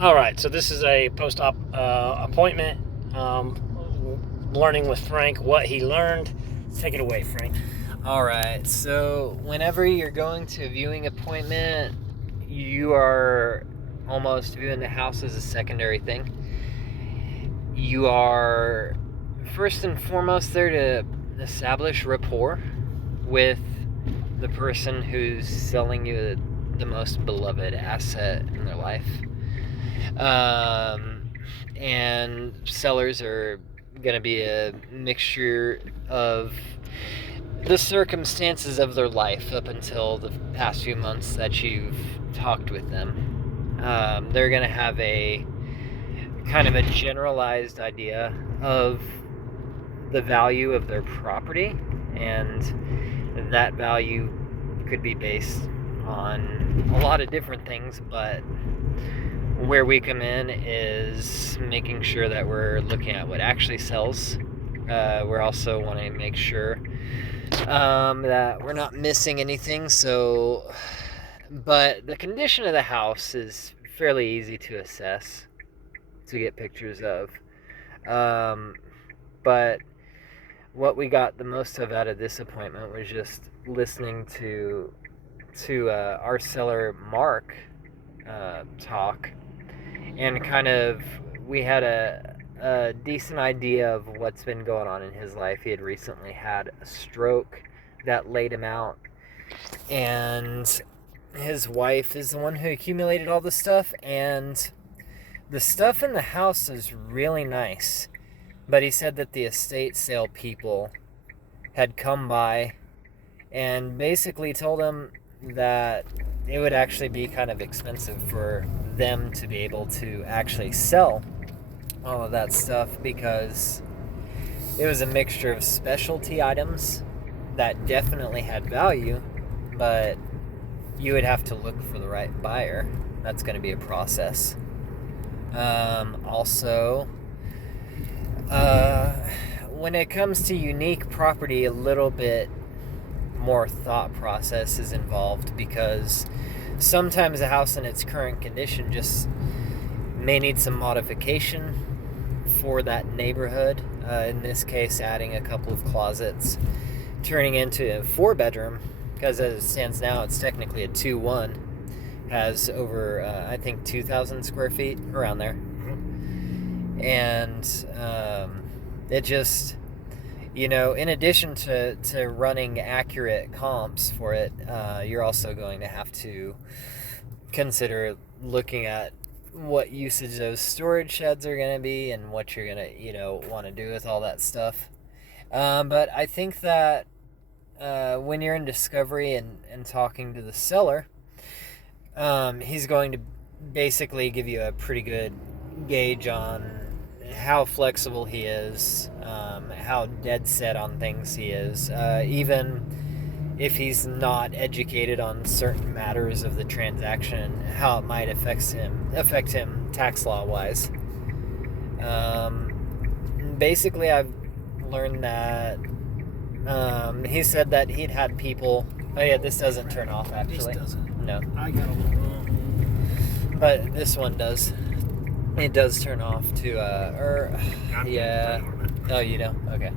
All right, so this is a post-op appointment. Learning with Frank what he learned. Take it away, Frank. All right, so whenever you're going to a viewing appointment, you are almost viewing the house as a secondary thing. You are first and foremost there to establish rapport with the person who's selling you the most beloved asset in their life. And sellers are going to be a mixture of the circumstances of their life up until the past few months that you've talked with them. They're going to have a kind of a generalized idea of the value of their property, and that value could be based on a lot of different things, but where we come in is making sure that we're looking at what actually sells. We're also wanting to make sure that we're not missing anything. But the condition of the house is fairly easy to assess, to get pictures of. But what we got the most of out of this appointment was just listening to our seller Mark talk, and kind of we had a decent idea of what's been going on in his life. He had recently had a stroke that laid him out, and his wife is the one who accumulated all the stuff, and the stuff in the house is really nice, but he said that the estate sale people had come by and basically told him that it would actually be kind of expensive for them to be able to actually sell all of that stuff, because it was a mixture of specialty items that definitely had value, but you would have to look for the right buyer. That's going to be a process. Also, when it comes to unique property, a little bit more thought process is involved, because sometimes a house in its current condition just may need some modification for that neighborhood. In this case, adding a couple of closets, turning into a 4-bedroom, because as it stands now, it's technically a 2-1, has over, I think, 2,000 square feet, around there. And it just, in addition to running accurate comps for it, you're also going to have to consider looking at what usage those storage sheds are going to be and what you're going to, want to do with all that stuff. But I think that when you're in discovery and talking to the seller, he's going to basically give you a pretty good gauge on how flexible he is, how dead set on things he is, even if he's not educated on certain matters of the transaction, how it might affect him tax law wise. Basically, I've learned that he said that he'd had people. Oh yeah, this doesn't turn off actually. This doesn't. No. I got a little. But this one does. It does turn off to yeah. Oh, you don't? Okay.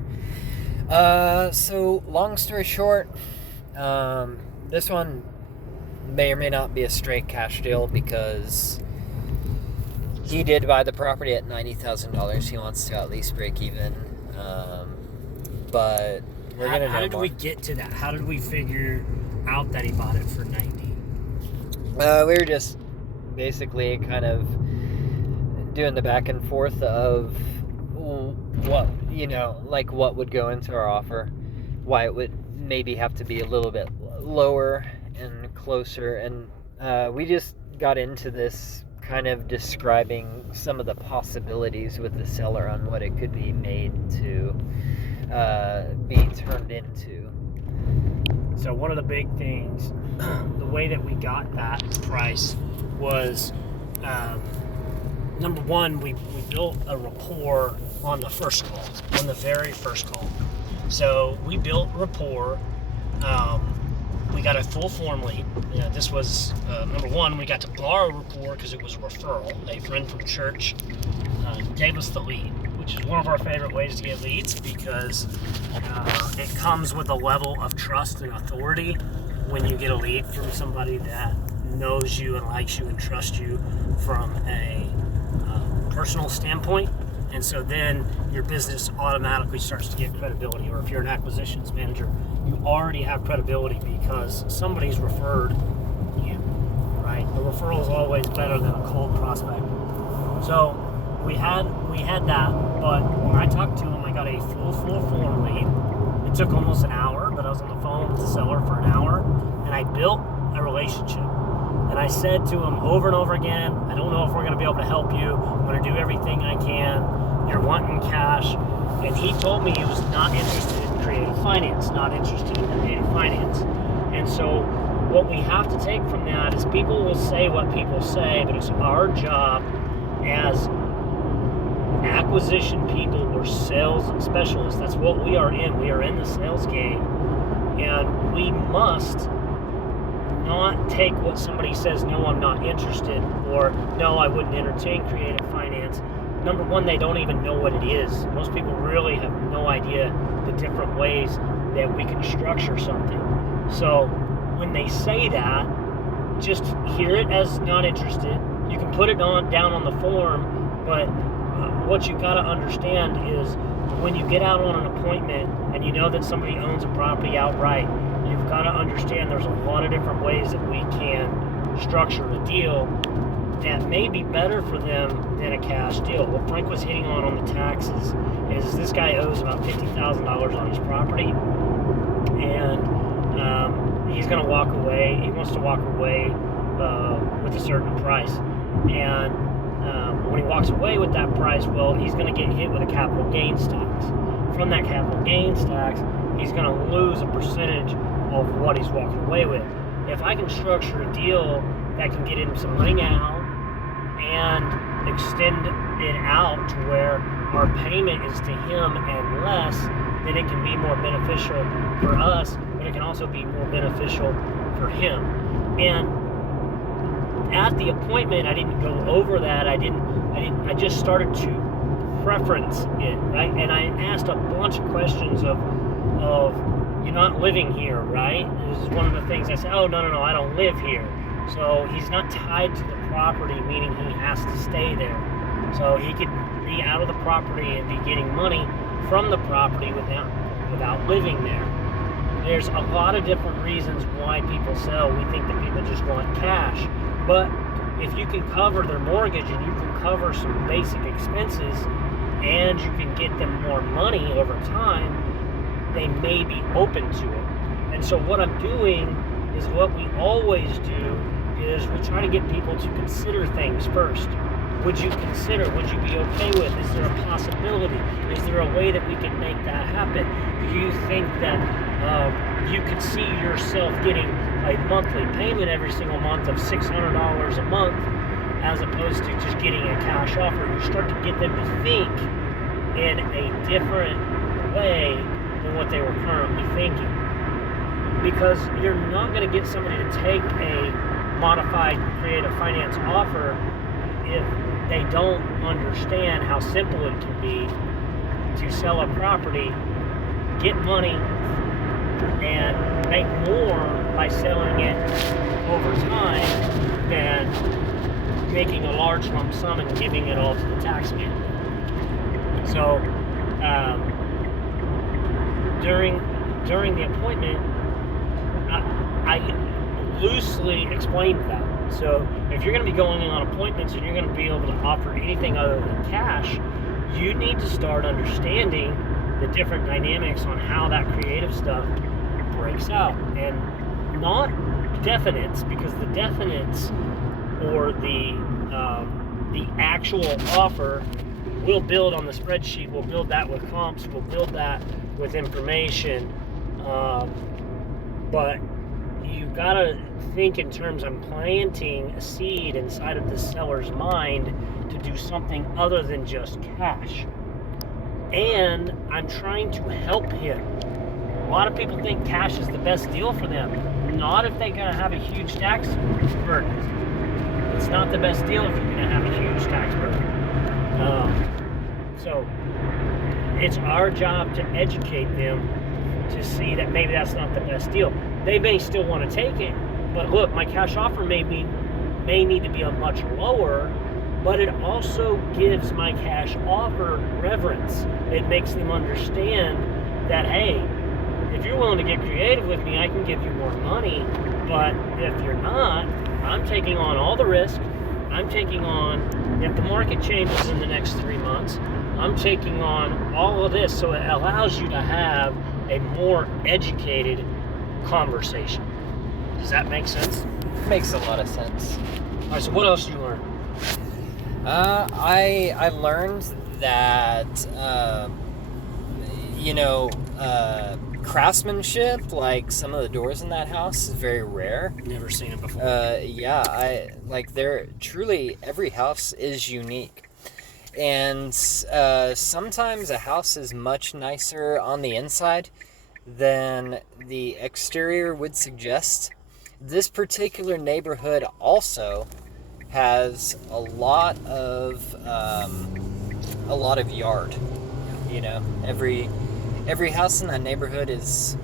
So long story short, this one may or may not be a straight cash deal, because he did buy the property at $90,000. He wants to at least break even. But we're gonna know How did more. we get to that? How did we figure out that he bought it for 90? We were just basically kind of doing the back and forth of what what would go into our offer, why it would maybe have to be a little bit lower and closer, and we just got into this kind of describing some of the possibilities with the seller on what it could be made to be turned into. So one of the big things, the way that we got that price was, number one, we built a rapport on the first call, on the very first call. So we built rapport we got a full form lead. This was, number one, we got to borrow Record because it was a referral. A friend from church gave us the lead, which is one of our favorite ways to get leads because it comes with a level of trust and authority when you get a lead from somebody that knows you and likes you and trusts you from a personal standpoint. And so then your business automatically starts to get credibility. Or if you're an acquisitions manager, you already have credibility because somebody's referred you, right? The referral is always better than a cold prospect. So we had that, but when I talked to him, I got a full form lead. It took almost an hour, but I was on the phone with the seller for an hour, and I built a relationship. And I said to him over and over again, I don't know if we're going to be able to help you. I'm going to do everything I can. You're wanting cash. And he told me he was not interested in creative finance, And so what we have to take from that is people will say what people say, but it's our job as acquisition people or sales specialists. That's what we are in. We are in the sales game. And we must not take what somebody says, no, I'm not interested, or no, I wouldn't entertain creative finance. Number one, they don't even know what it is. Most people really have no idea the different ways that we can structure something. So when they say that, just hear it as not interested. You can put it down on the form, but what you got to understand is when you get out on an appointment and you know that somebody owns a property outright, you've got to understand there's a lot of different ways that we can structure a deal that may be better for them than a cash deal. What Frank was hitting on the taxes is this guy owes about $50,000 on his property, and he's going to walk away. He wants to walk away with a certain price. And when he walks away with that price, well, he's going to get hit with a capital gains tax. From that capital gains tax, he's going to lose a percentage of what he's walking away with. If I can structure a deal that can get him some money now and extend it out to where our payment is to him and less, then it can be more beneficial for us, but it can also be more beneficial for him. And at the appointment, I didn't go over that. I just started to preference it, right? And I asked a bunch of questions of you're not living here, right? This is one of the things I said, oh, no, I don't live here. So he's not tied to the property, meaning he has to stay there. So he could be out of the property and be getting money from the property without living there. There's a lot of different reasons why people sell. We think that people just want cash. But if you can cover their mortgage and you can cover some basic expenses and you can get them more money over time, they may be open to it. And so what I'm doing is what we always do is we try to get people to consider things first. Would you consider? Would you be okay with? Is there a possibility? Is there a way that we can make that happen? Do you think that you could see yourself getting a monthly payment every single month of $600 a month as opposed to just getting a cash offer? You start to get them to think in a different way than what they were currently thinking. Because you're not going to get somebody to take a modified creative finance offer if they don't understand how simple it can be to sell a property, get money, and make more by selling it over time than making a large lump sum and giving it all to the tax man. So during the appointment, I loosely explained that. So if you're going to be going in on appointments and you're going to be able to offer anything other than cash, you need to start understanding the different dynamics on how that creative stuff breaks out. And not definites, because the definites or the actual offer we'll build on the spreadsheet. We'll build that with comps. We'll build that with information. But you gotta think in terms of planting a seed inside of the seller's mind to do something other than just cash. And I'm trying to help him. A lot of people think cash is the best deal for them. not if they're going to have a huge tax burden. It's not the best deal if you're going to have a huge tax burden. So it's our job to educate them to see that maybe that's not the best deal. They may still want to take it, but look, my cash offer may need to be a much lower, but it also gives my cash offer reverence. It makes them understand that, hey, if you're willing to get creative with me, I can give you more money, but if you're not, I'm taking on all the risk. I'm taking on, if the market changes in the next 3 months, I'm taking on all of this, so it allows you to have a more educated conversation. Does that make sense? Makes a lot of sense. All right, so what else did you learn? I learned that craftsmanship, like some of the doors in that house, is very rare. Never seen it before. They're truly, every house is unique. And sometimes a house is much nicer on the inside than the exterior would suggest. This particular neighborhood also has a lot of yard. Every house in that neighborhood is,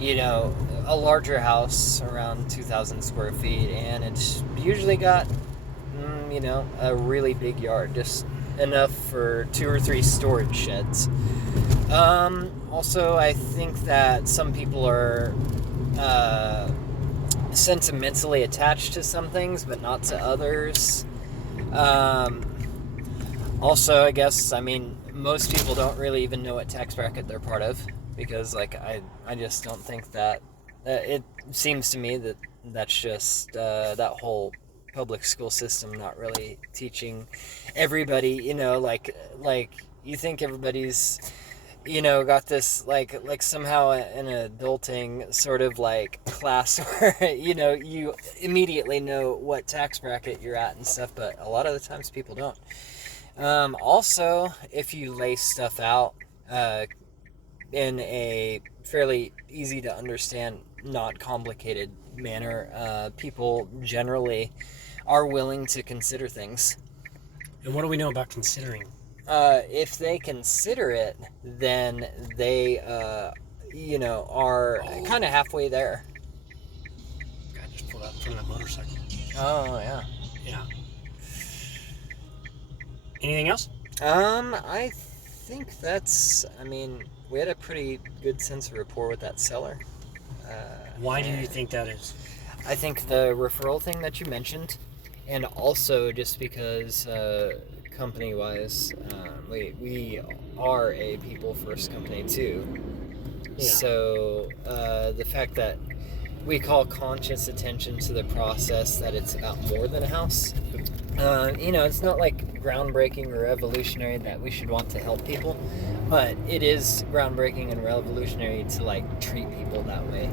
a larger house, around 2,000 square feet, and it's usually got, a really big yard, just enough for 2 or 3 storage sheds. Also, I think that some people are sentimentally attached to some things, but not to others. Also, I guess, most people don't really even know what tax bracket they're part of, because, I just don't think that, it seems to me that that's just, that whole public school system not really teaching everybody, you think everybody's, got this, somehow an adulting sort of, class where, you immediately know what tax bracket you're at and stuff, but a lot of the times people don't. Also, if you lay stuff out in a fairly easy to understand, not complicated manner, people generally are willing to consider things. And what do we know about considering? If they consider it, then they, are kind of halfway there. God, just pulled out from that motorcycle. Oh, yeah. Yeah. Anything else? I think that's, we had a pretty good sense of rapport with that seller. Why do you think that is? I think the referral thing that you mentioned, and also just because company-wise, we are a people-first company too. Yeah. So the fact that we call conscious attention to the process, that it's about more than a house. It's not groundbreaking or revolutionary that we should want to help people, but it is groundbreaking and revolutionary to treat people that way.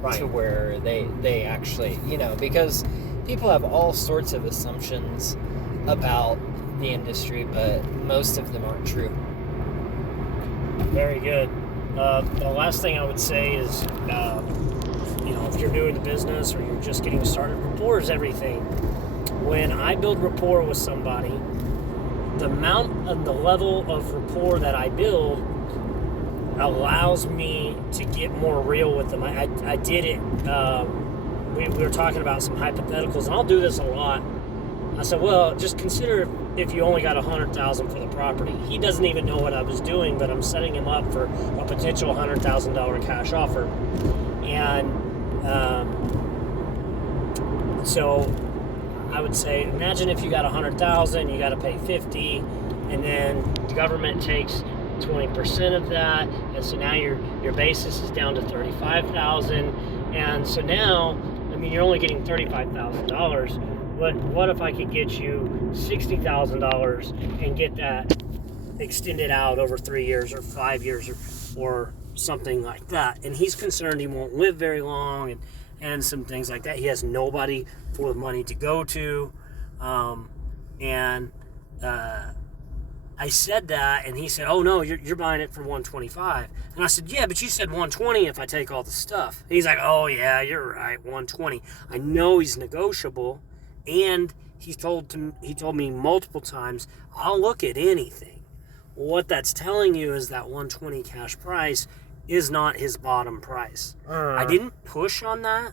Right. To where they actually, because people have all sorts of assumptions about the industry, but most of them aren't true. Very good. The last thing I would say is, if you're new in the business or you're just getting started, rapport is everything. When I build rapport with somebody, the amount and the level of rapport that I build allows me to get more real with them. I did it. We were talking about some hypotheticals, and I'll do this a lot. I said, well, just consider if you only got $100,000 for the property. He doesn't even know what I was doing, but I'm setting him up for a potential $100,000 cash offer. And so I would say, imagine if you got $100,000, you got to pay $50,000, and then the government takes 20% of that, and so now your basis is down to $35,000, and so now, you're only getting $35,000. What if I could get you $60,000 and get that extended out over 3 years or 5 years or something like that? And he's concerned he won't live very long and some things like that. He has nobody for the money to go to, I said that, and he said, "Oh no, you're buying it for 125." And I said, "Yeah, but you said 120 if I take all the stuff." And he's like, "Oh yeah, you're right, 120." I know he's negotiable, and he told me multiple times, "I'll look at anything." What that's telling you is that 120 cash price is not his bottom price. I didn't push on that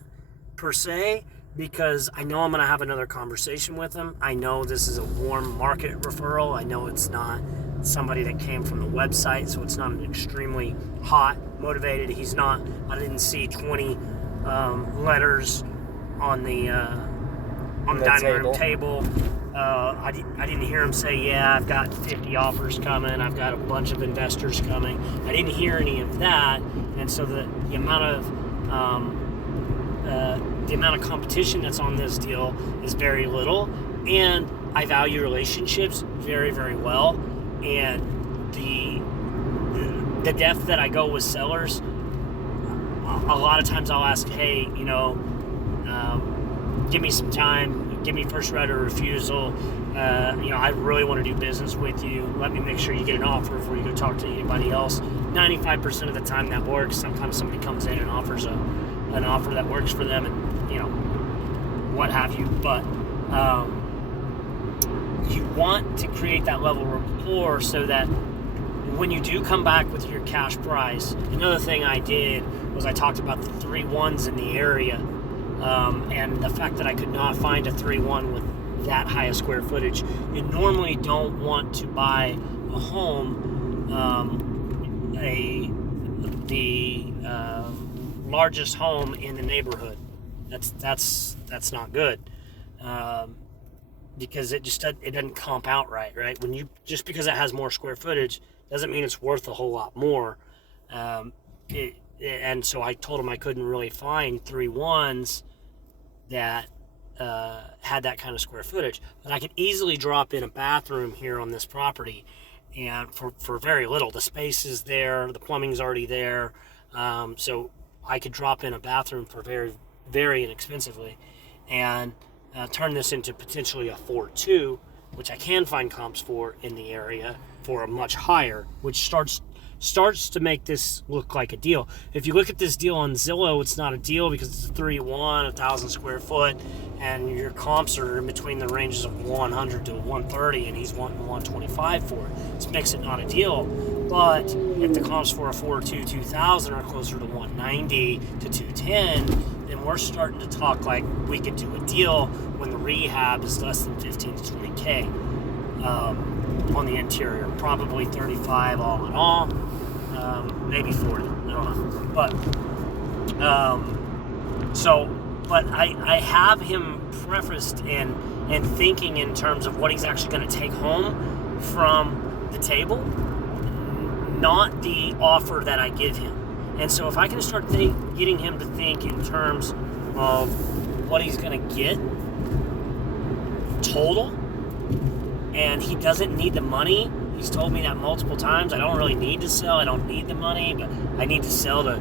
per se, because I know I'm going to have another conversation with him. I know this is a warm market referral. I know it's not somebody that came from the website, so it's not an extremely hot, motivated. He's not, I didn't see 20 letters on the dining room table. I didn't hear him say, "Yeah, I've got 50 offers coming. I've got a bunch of investors coming." I didn't hear any of that. And so the amount of competition that's on this deal is very little, and I value relationships very, very well. And the depth that I go with sellers, a lot of times I'll ask, "Hey, give me some time, give me first right of refusal. I really want to do business with you. Let me make sure you get an offer before you go talk to anybody else." 95% of the time that works. Sometimes somebody comes in and offers an offer that works for them, and what have you. But you want to create that level of rapport so that when you do come back with your cash price. Another thing I did was I talked about the 3-1s in the area, and the fact that I could not find a 3-1 with that high a square footage. You normally don't want to buy a home, the largest home in the neighborhood. That's not good, because it doesn't comp out right. When you, just because it has more square footage doesn't mean it's worth a whole lot more. And so I told him I couldn't really find 3-1s that had that kind of square footage, but I could easily drop in a bathroom here on this property, and for very little. The space is there, the plumbing's already there, so I could drop in a bathroom for very, very inexpensively, and turn this into potentially a 4.2, which I can find comps for in the area for a much higher, which starts to make this look like a deal. If you look at this deal on Zillow, it's not a deal because it's a 3-1, 1,000 square foot, and your comps are in between the ranges of 100 to 130, and he's wanting 125 for it. This makes it not a deal. But if the comps for a 4.2 2000 are closer to 190 to 210, then we're starting to talk like we could do a deal when the rehab is less than 15 to 20K. On the interior, probably 35 all in all, maybe 40, I don't know. But I have him prefaced in thinking in terms of what he's actually going to take home from the table, not the offer that I give him. And so if I can start getting him to think in terms of what he's going to get total, and he doesn't need the money. He's told me that multiple times. I don't really need to sell. I don't need the money, but I need to sell to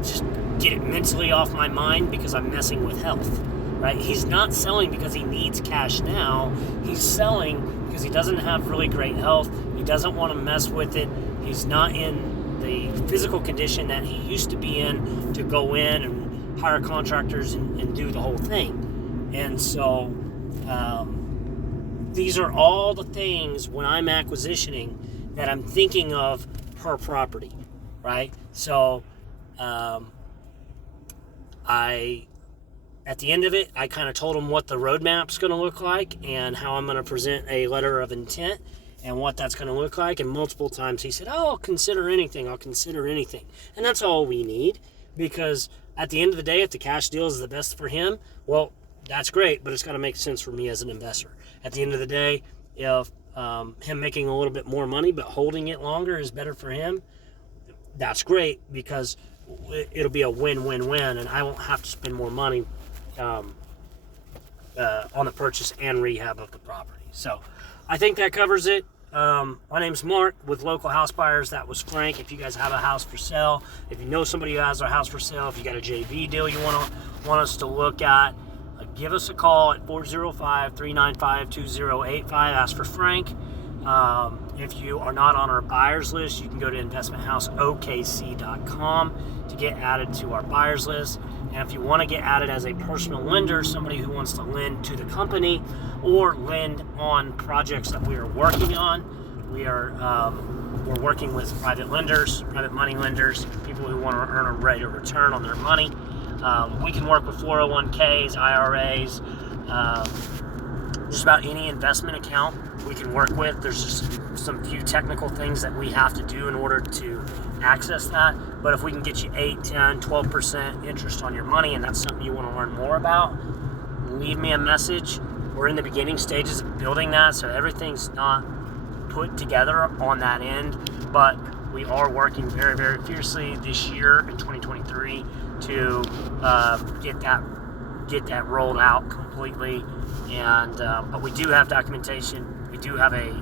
just get it mentally off my mind because I'm messing with health, right? He's not selling because he needs cash now. He's selling because he doesn't have really great health. He doesn't want to mess with it. He's not in the physical condition that he used to be in to go in and hire contractors and do the whole thing. And so these are all the things when I'm acquisitioning that I'm thinking of per property, right? So at the end of it, I kind of told him what the roadmap's going to look like and how I'm going to present a letter of intent and what that's going to look like. And multiple times he said, "Oh, I'll consider anything. I'll consider anything." And that's all we need, because at the end of the day, if the cash deal is the best for him, well, that's great, but it's got to make sense for me as an investor. At the end of the day, if him making a little bit more money but holding it longer is better for him, that's great, because it'll be a win-win-win, and I won't have to spend more money on the purchase and rehab of the property. So I think that covers it. My name's Mark with Local House Buyers. That was Frank. If you guys have a house for sale, if you know somebody who has a house for sale, if you got a JV deal you want us to look at, give us a call at 405-395-2085. Ask for Frank. If you are not on our buyers list, you can go to investmenthouseokc.com to get added to our buyers list. And if you want to get added as a personal lender, somebody who wants to lend to the company or lend on projects that we are working on, we're working with private lenders, private money lenders, people who want to earn a rate of return on their money. We can work with 401ks, IRAs, just about any investment account we can work with. There's just some few technical things that we have to do in order to access that. But if we can get you 8, 10, 12% interest on your money, and that's something you want to learn more about, leave me a message. We're in the beginning stages of building that, so everything's not put together on that end, but we are working very, very fiercely this year in 2023 to get that rolled out completely. And but we do have documentation. We do have a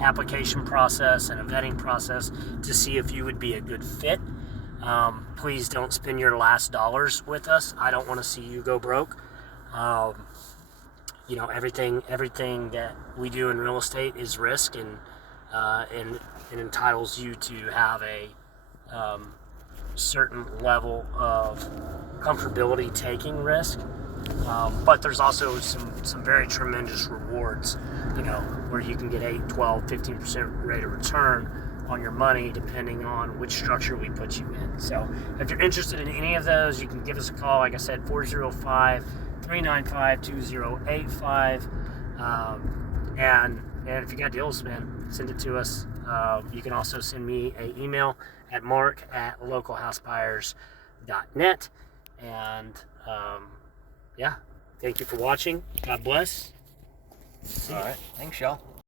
application process and a vetting process to see if you would be a good fit. Please don't spend your last dollars with us. I don't want to see you go broke. Everything that we do in real estate is risk, and it entitles you to have a certain level of comfortability taking risk. But there's also some very tremendous rewards, where you can get 8, 12, 15% rate of return on your money depending on which structure we put you in. So if you're interested in any of those, you can give us a call. Like I said, 405-395-2085. And if you got deals, man, send it to us. You can also send me an email at mark@localhousebuyers.net. And thank you for watching. God bless. All right. Thanks, y'all.